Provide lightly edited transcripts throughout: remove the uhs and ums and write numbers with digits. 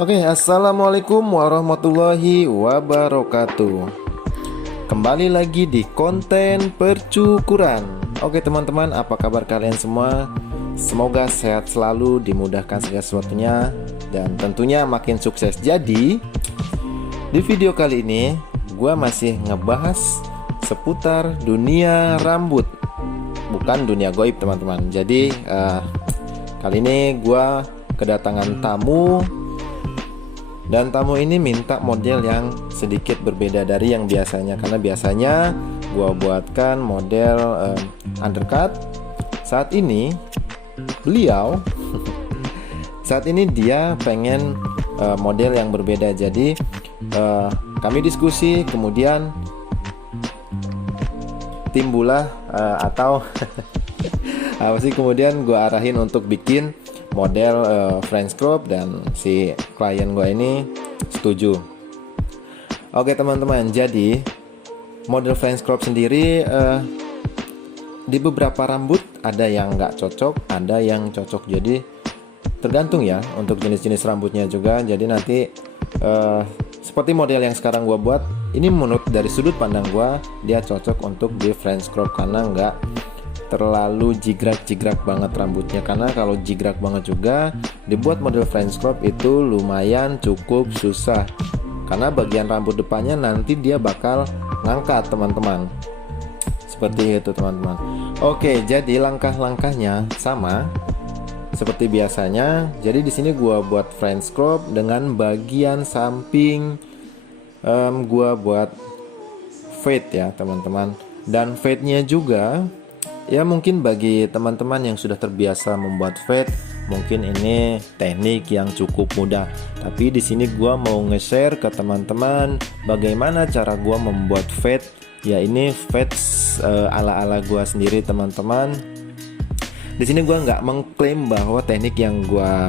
Oke, assalamualaikum warahmatullahi wabarakatuh. Kembali lagi di konten percukuran. Oke teman-teman, apa kabar kalian semua? Semoga sehat selalu, dimudahkan segala sesuatunya, dan tentunya makin sukses. Jadi, di video kali ini gue masih ngebahas seputar dunia rambut, bukan dunia goib teman-teman. Jadi kali ini gue kedatangan tamu, dan tamu ini minta model yang sedikit berbeda dari yang biasanya. Karena biasanya gua buatkan model undercut. Saat ini beliau saat ini dia pengen model yang berbeda. Jadi kami diskusi, kemudian timbullah atau apa sih, kemudian gua arahin untuk bikin model French crop, dan si klien gue ini setuju. Oke teman-teman, jadi model French crop sendiri di beberapa rambut ada yang nggak cocok, ada yang cocok. Jadi tergantung ya untuk jenis-jenis rambutnya juga. Jadi nanti seperti model yang sekarang gue buat ini, menurut dari sudut pandang gue dia cocok untuk di French crop karena nggak terlalu jigrak-jigrak banget rambutnya. Karena kalau jigrak banget juga dibuat model French crop itu lumayan cukup susah, karena bagian rambut depannya nanti dia bakal ngangkat teman-teman. Seperti itu teman-teman. Oke, jadi langkah-langkahnya sama seperti biasanya. Jadi di sini gua buat French crop dengan bagian samping gua buat fade ya teman-teman. Dan fade-nya juga ya, mungkin bagi teman-teman yang sudah terbiasa membuat fade, mungkin ini teknik yang cukup mudah. Tapi di sini gua mau nge-share ke teman-teman bagaimana cara gua membuat fade. Ya ini fade ala-ala gua sendiri teman-teman. Di sini gua nggak mengklaim bahwa teknik yang gua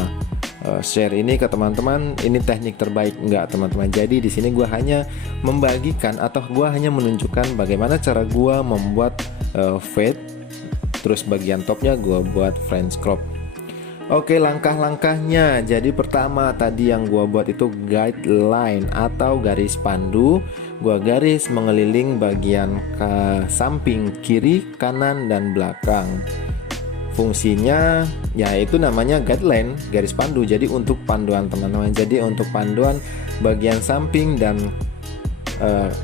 share ini ke teman-teman ini teknik terbaik, enggak teman-teman. Jadi di sini gua hanya membagikan atau gua hanya menunjukkan bagaimana cara gua membuat fade. Terus bagian topnya gue buat French crop. Oke, langkah-langkahnya. Jadi pertama tadi yang gue buat itu guideline atau garis pandu. Gue garis mengeliling bagian ke samping kiri, kanan, dan belakang. Fungsinya yaitu namanya guideline, garis pandu. Jadi untuk panduan teman-teman. Jadi untuk panduan bagian samping dan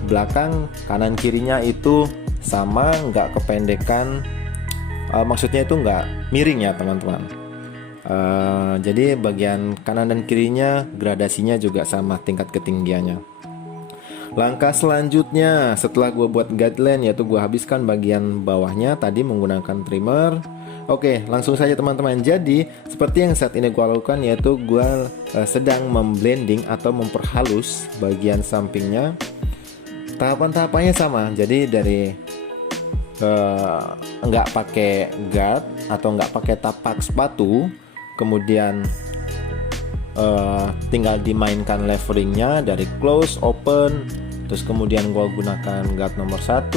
belakang, kanan kirinya itu sama, nggak kependekan. Maksudnya itu nggak miring ya teman-teman. Jadi bagian kanan dan kirinya gradasinya juga sama tingkat ketinggiannya. Langkah selanjutnya setelah gue buat guideline yaitu gue habiskan bagian bawahnya tadi menggunakan trimmer. Oke, langsung saja teman-teman. Jadi seperti yang saat ini gue lakukan yaitu gue sedang memblending atau memperhalus bagian sampingnya. Tahapan-tahapannya sama. Jadi dari nggak pakai guard atau nggak pakai tapak sepatu, kemudian tinggal dimainkan leveringnya dari close, open, terus kemudian gua gunakan guard nomor 1,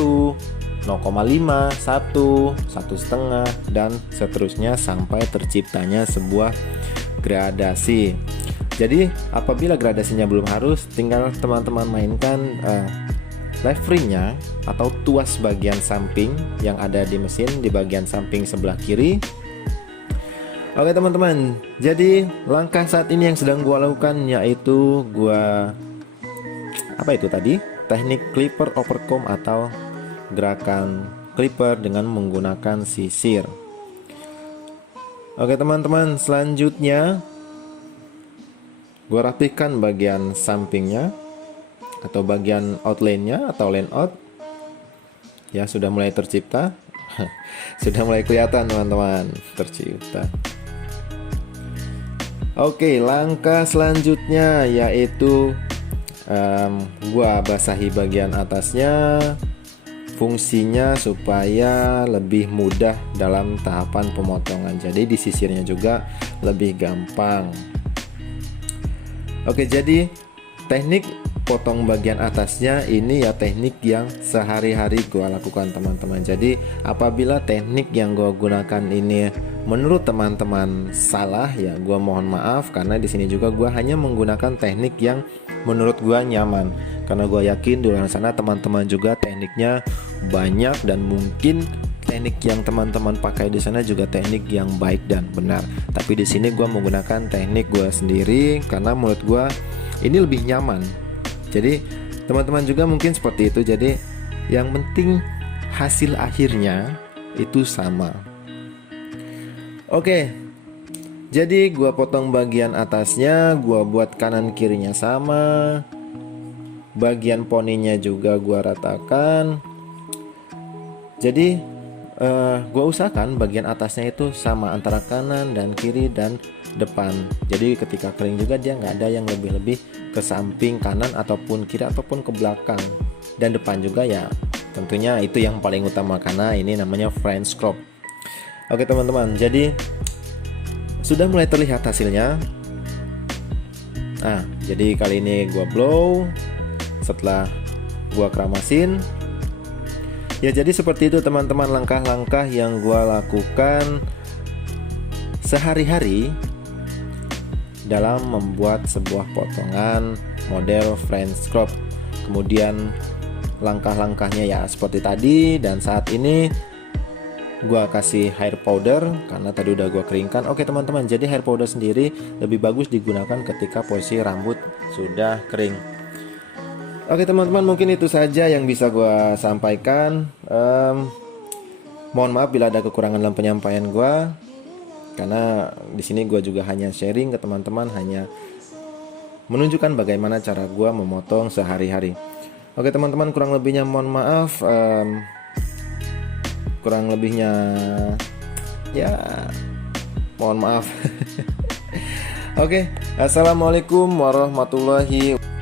0,5, 1, 1,5, dan seterusnya sampai terciptanya sebuah gradasi. Jadi apabila gradasinya belum harus, tinggal teman-teman mainkan leveringnya atau tuas bagian samping yang ada di mesin di bagian samping sebelah kiri. Oke teman-teman, jadi langkah saat ini yang sedang gua lakukan yaitu gua teknik clipper overcomb atau gerakan clipper dengan menggunakan sisir. Oke teman-teman, selanjutnya gua rapihkan bagian sampingnya atau bagian outline-nya atau line out. Ya, sudah mulai tercipta. Sudah mulai kelihatan teman-teman, tercipta. Oke, langkah selanjutnya yaitu gua basahi bagian atasnya. Fungsinya supaya lebih mudah dalam tahapan pemotongan. Jadi disisirnya juga lebih gampang. Oke, jadi teknik potong bagian atasnya ini ya teknik yang sehari-hari gue lakukan teman-teman. Jadi apabila teknik yang gue gunakan ini menurut teman-teman salah ya gue mohon maaf, karena di sini juga gue hanya menggunakan teknik yang menurut gue nyaman. Karena gue yakin di luar sana teman-teman juga tekniknya banyak dan mungkin teknik yang teman-teman pakai di sana juga teknik yang baik dan benar. Tapi di sini gue menggunakan teknik gue sendiri karena menurut gue ini lebih nyaman. Jadi teman-teman juga mungkin seperti itu. Jadi yang penting hasil akhirnya itu sama. Oke, jadi gua potong bagian atasnya, gua buat kanan kirinya sama. Bagian poninya juga gua ratakan. Jadi gua usahakan bagian atasnya itu sama antara kanan dan kiri dan depan. Jadi ketika kering juga dia nggak ada yang lebih-lebih ke samping kanan ataupun kiri ataupun ke belakang. Dan depan juga ya tentunya itu yang paling utama karena ini namanya French crop. Oke teman-teman, jadi sudah mulai terlihat hasilnya. Nah, jadi kali ini gua blow setelah gua keramasin. Ya jadi seperti itu teman-teman langkah-langkah yang gua lakukan sehari-hari dalam membuat sebuah potongan model French crop. Kemudian langkah-langkahnya ya seperti tadi, dan saat ini gua kasih hair powder karena tadi udah gua keringkan. Oke teman-teman, jadi hair powder sendiri lebih bagus digunakan ketika posisi rambut sudah kering. Oke teman-teman, mungkin itu saja yang bisa gua sampaikan. Mohon maaf bila ada kekurangan dalam penyampaian gua, karena di sini gue juga hanya sharing ke teman-teman, hanya menunjukkan bagaimana cara gue memotong sehari-hari. Oke teman-teman, kurang lebihnya mohon maaf. Kurang lebihnya ya mohon maaf. Oke, assalamualaikum warahmatullahi wabarakatuh.